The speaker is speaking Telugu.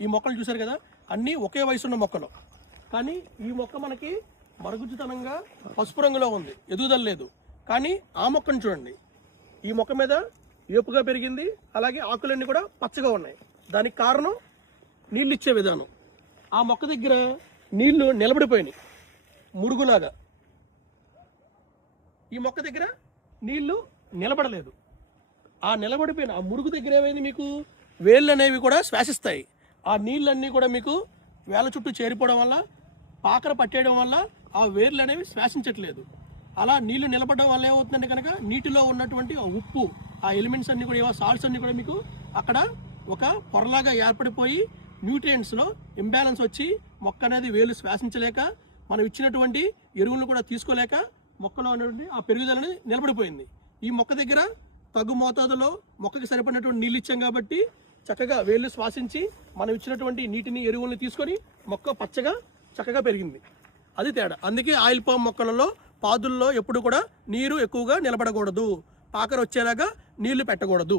ఈ మొక్కలు చూశారు కదా? అన్నీ ఒకే వయసు ఉన్న మొక్కలు. కానీ ఈ మొక్క మనకి మరుగుజ్జుతనంగా పసుపు రంగులో ఉంది. ఎదుగుదల లేదు. కానీ ఆ మొక్కను చూడండి. ఈ మొక్క మీద ఏపుగా పెరిగింది. అలాగే ఆకులన్నీ కూడా పచ్చగా ఉన్నాయి. దానికి కారణం నీళ్ళు ఇచ్చే విధానం. ఆ మొక్క దగ్గర నీళ్ళు నిలబడిపోయినాయి. మురుగులాగా. ఈ మొక్క దగ్గర నీళ్ళు నిలబడలేదు. ఆ నిలబడిపోయిన ఆ మురుగు దగ్గర ఏమైంది మీకు? వేళ్ళు అనేవి కూడా శ్వాసిస్తాయి. ఆ నీళ్ళన్నీ కూడా మీకు వేల చుట్టూ చేరిపోవడం వల్ల పాకర పట్టేయడం వల్ల ఆ వేర్లు అనేవి శ్వాసించట్లేదు. అలా నీళ్ళు నిలబడడం వల్ల ఏమవుతుందంటే కనుక నీటిలో ఉన్నటువంటి ఉప్పు ఆ ఎలిమెంట్స్ అన్ని కూడా ఏవో సాల్ట్స్ అన్ని కూడా మీకు అక్కడ ఒక పొరలాగా ఏర్పడిపోయి న్యూట్రియంట్స్లో ఇంబ్యాలెన్స్ వచ్చి మొక్క అనేది వేలు శ్వాసించలేక మనం ఇచ్చినటువంటి ఎరువులను కూడా తీసుకోలేక మొక్కలో ఉన్నటువంటి ఆ పెరుగుదల అనేది నిలబడిపోయింది. ఈ మొక్క దగ్గర తగు మోతాదులో మొక్కకి సరిపడినటువంటి నీళ్ళు ఇచ్చాం కాబట్టి చక్కగా వేళ్ళు శ్వాసించి మనం ఇచ్చినటువంటి నీటిని ఎరువుల్ని తీసుకొని మొక్క పచ్చగా చక్కగా పెరిగింది. అది తేడా. అందుకే ఆయిల్ పామ్ మొక్కలలో పాదుల్లో ఎప్పుడు కూడా నీరు ఎక్కువగా నిలబడకూడదు. పాకర వచ్చేలాగా నీళ్ళు పెట్టకూడదు.